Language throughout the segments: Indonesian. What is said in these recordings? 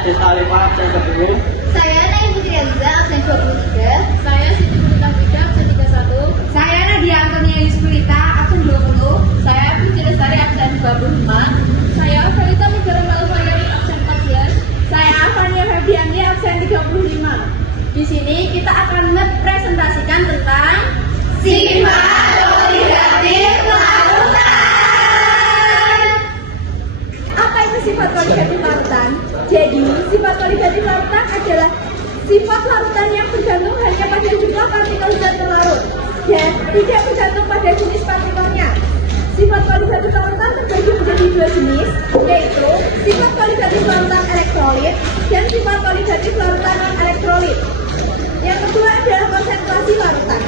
Desta Alifa absen 10. Saya Naya Putri Eliza, absen 23. Saya Siti Putri Tafika, absen 31. Saya Nadia Antonia Yuskulita, absen 20. Saya Puji Lestari, absen 25. Saya Felita Megara Malvayani, absen 14. Saya Fania Ferdiani, absen 35. Di sini kita akan mempresentasikan tentang Sifat kualitatif larutan. Apa itu sifat kualitatif larutan? Jadi, sifat kualitatif larutan adalah sifat larutan yang bergantung hanya pada jumlah partikel zat larut dan tidak bergantung pada jenis partikelnya. Sifat kualitatif larutan terbagi menjadi dua jenis, yaitu sifat kualitatif larutan elektrolit dan sifat kualitatif larutan non-elektrolit. Yang kedua adalah konsentrasi larutan.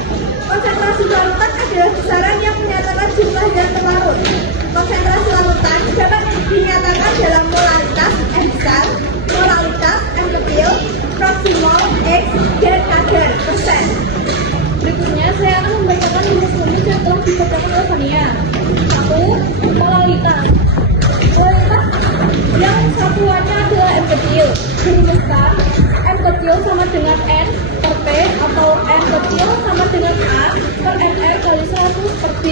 Konsentrasi larutan adalah besaran yang menyatakan jumlah zat terlarut. Konsentrasi larutan dapat dinyatakan dalam molaritas M besar, molaritas M kecil, proksimal, X, dan kadar persen. berikutnya saya akan membacakan rumus-rumus yang telah ditetapkan oleh Fania. 1. Molaritas. Molaritas yang satuannya adalah M kecil. Dirumuskan M kecil sama dengan N per P atau N kecil sama dengan A per ml kali 100 per B.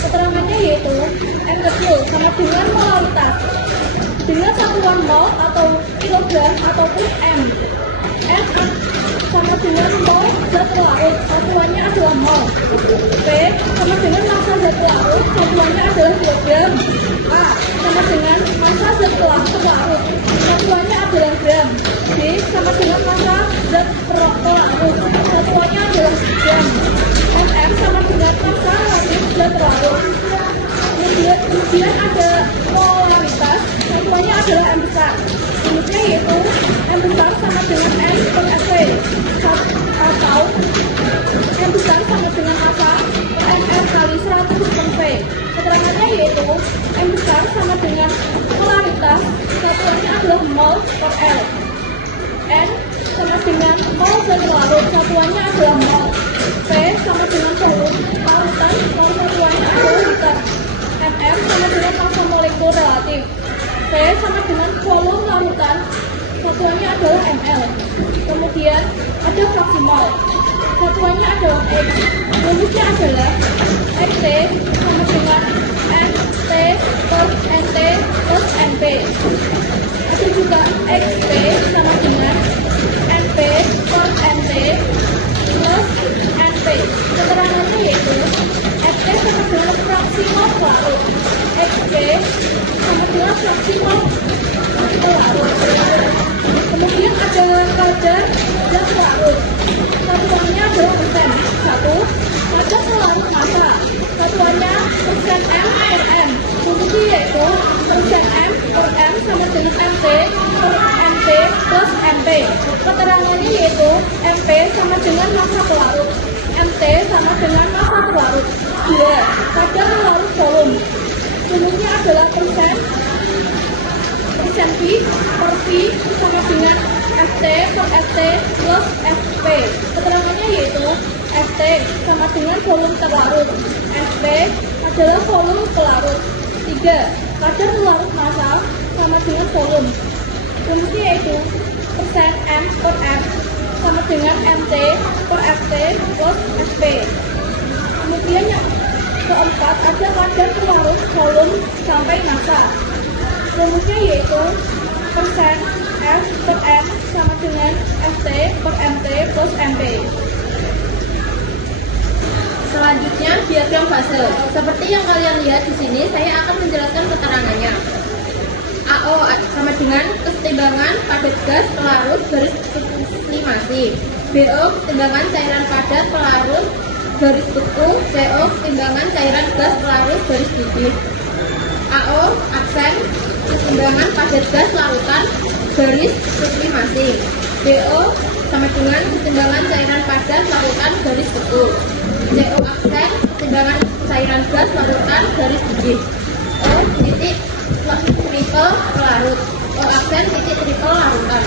Keterangannya yaitu M kecil sama dengan molaritas dengan satuan mol atau kilogram ataupun M. N sama dengan mol zat larut, satuannya adalah mol. P sama dengan massa zat larut, satuannya adalah kilogram. A sama dengan massa zat larut, satuannya adalah gram. B sama dengan massa zat larut, satuannya adalah gram. MM sama dengan massa relatif zat larut. Kemudian ada polaritas, satuannya adalah M besar. Rumusnya yaitu M besar sama dengan M per Fp atau M besar sama dengan massa ml kali 100 per V. Keterangannya yaitu M besar sama dengan polaritas, satuannya adalah mol per L. N sama dengan mol zat larut, satuannya adalah mol. P sama dengan volume larutan, satuannya adalah liter. MM sama dengan massa molekul relatif. V sama dengan volume larutan, satuannya adalah ml. Kemudian ada proksimal, satuannya adalah X. Rumusnya adalah XT sama dengan NT per NT plus NP. Ada juga XP sama dengan NP per NT plus NP. Keterangannya yaitu XT sama dengan proksimal larut, XP sama dengan proksimal larut. Kemudian ada kadar zat larut, satuannya adalah persen. 1. Kadar larut massa, satuannya persen M per M. Rumusnya yaitu persen M per M sama dengan MT per MT plus MP. Keterangannya yaitu MP sama dengan massa pelarut, MT sama dengan massa pelarut. 2. Kadar larut volume, rumusnya adalah persen V per V sama dengan FT per FT plus FP. Keterangannya yaitu FT sama dengan volume terlarut, FP adalah volume pelarut. 3. Kadar larut massa sama dengan volume, rumusnya yaitu persen M per M sama dengan MT per FT plus FP. Kemudian yang keempat ada kadar pelarut volume sampai massa, rumusnya yaitu persen F per M sama dengan FT per MT plus MP. Selanjutnya diagram fase. Seperti yang kalian lihat di sini, saya akan menjelaskan keterangannya. AO sama dengan kesetimbangan padat gas pelarut garis sublimasi. BO kesetimbangan cairan padat pelarut garis beku. CO kesetimbangan cairan gas pelarut garis didih. AO aksen kesetimbangan padat gas larutan garis sublimasi. BO sama dengan kesetimbangan cairan padat larutan garis beku. CO aksen kesetimbangan cairan gas larutan garis didih. O titik triple pelarut. O aksen titik triple larutan.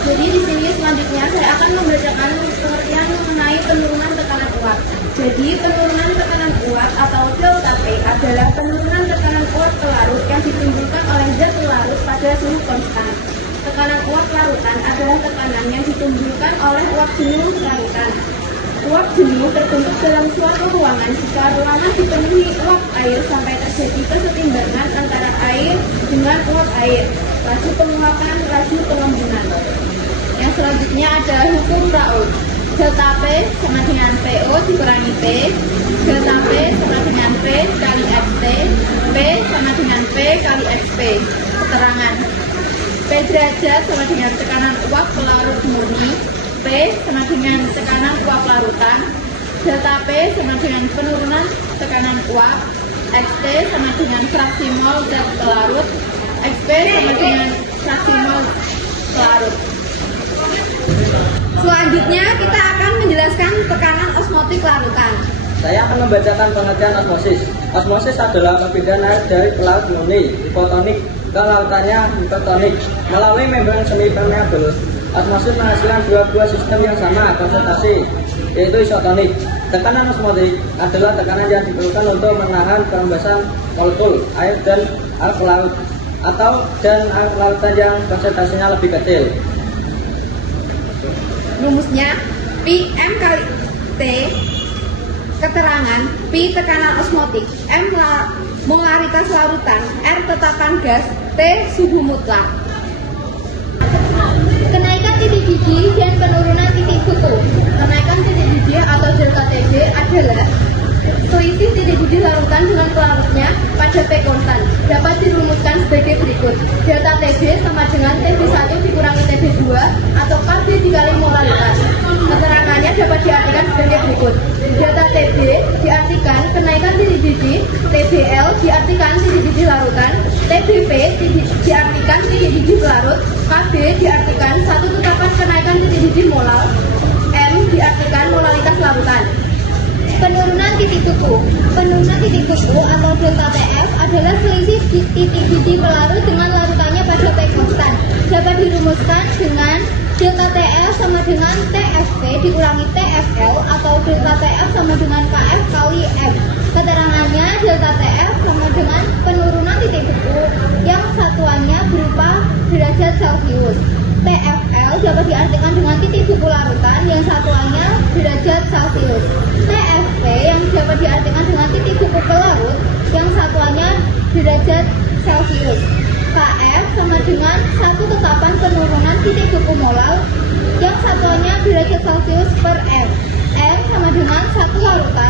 Jadi di sini selanjutnya saya akan membacakan pengertian mengenai penurunan tekanan uap. Jadi penurunan tekanan uap atau delta P adalah penurunan tekanan uap pelarut yang ditimbulkan oleh zat pelarut pada suhu konstan. Tekanan uap larutan adalah tekanan yang ditimbulkan oleh uap jenuh larutan. Uap jenuh terbentuk dalam suatu ruangan jika ruangan dipenuhi uap air sampai terjadi kesetimbangan antara air dengan uap air, laju penguapan, laju pengembunan. Yang selanjutnya adalah hukum Raoult. Delta P sama dengan PO dikurangi P, delta P sama dengan P kali XT, P sama dengan P kali XP. Keterangan P derajat sama dengan tekanan uap pelarut murni, P sama dengan tekanan uap larutan, delta P sama dengan penurunan tekanan uap, XT sama dengan fraksi mol zat pelarut, XP sama dengan fraksi mol pelarut. Selanjutnya kita akan menjelaskan tekanan osmotik larutan. Saya akan membacakan pengertian osmosis. Osmosis adalah perpindahan air dari pelaut murni hipotonik ke lautannya hipertonik melalui membran semi permeable. Osmosis menghasilkan dua buah sistem yang sama konsentrasi, yaitu isotonik. Tekanan osmotik adalah tekanan yang diperlukan untuk menahan kelembasan molekul air dan air laut atau air lautan yang konsentrasinya lebih kecil. Rumusnya Pm kali T. Keterangan P tekanan osmotik, M molaritas larutan, R tetapan gas, T suhu mutlak. Kenaikan titik didih dan penurunan titik kutu. Kenaikan titik didih atau delta TB adalah selisih titik didih larutan dengan pelarutnya pada P konstan. Dapat dirumuskan sebagai berikut. Delta TB sama dengan TB1 dikurangi TB2 atau KB dikali molaritas. Keterangannya dapat diartikan sebagai berikut. Delta TB diartikan kenaikan titik didih, TBL diartikan titik didih larutan, TBP diartikan titik didih pelarut, KB diartikan satu tetapan kenaikan titik didih molal, M diartikan molalitas larutan. Penurunan titik kutu. Penurunan titik kutu atau delta TF adalah selisih titik didih pelarut dengan larutannya pada P konstan. Dapat dirumuskan dengan delta TF sama dengan TFP dikurangi TFL atau delta TF sama dengan KF kali M. Keterangannya delta TF sama dengan penurunan titik kutu yang satuannya berupa derajat Celcius. TFL dapat diartikan dengan titik kutu larutan yang satuannya derajat Celcius. TFP yang dapat diartikan dengan titik kutu pelarut yang satuannya derajat Celcius. KF sama dengan satu tetapan penurunan titik kutu molal yang satuannya derajat Celcius per M. M sama dengan satu larutan